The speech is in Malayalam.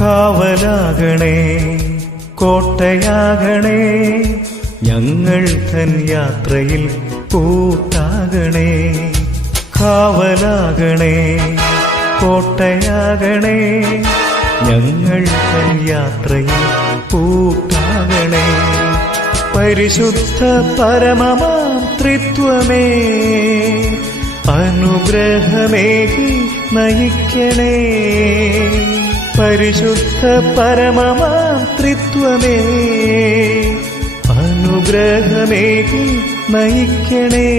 കാവലാകണേ കോട്ടയാകണേ ഞങ്ങൾ തൻ യാത്രയിൽ കൂട്ടാകണേ. കാവലാകണേ കോട്ടയാകണേ ഞങ്ങൾ തൻ യാത്രയിൽ കൂട്ടാകണേ. പരിശുദ്ധ പരമമാം ത്രിത്വമേ അനുഗ്രഹമേകി നയിക്കണേ. പരിശുദ്ധ പരമമാം ത്രിത്വമേ അനുഗ്രഹമേകി നയിക്കണേ.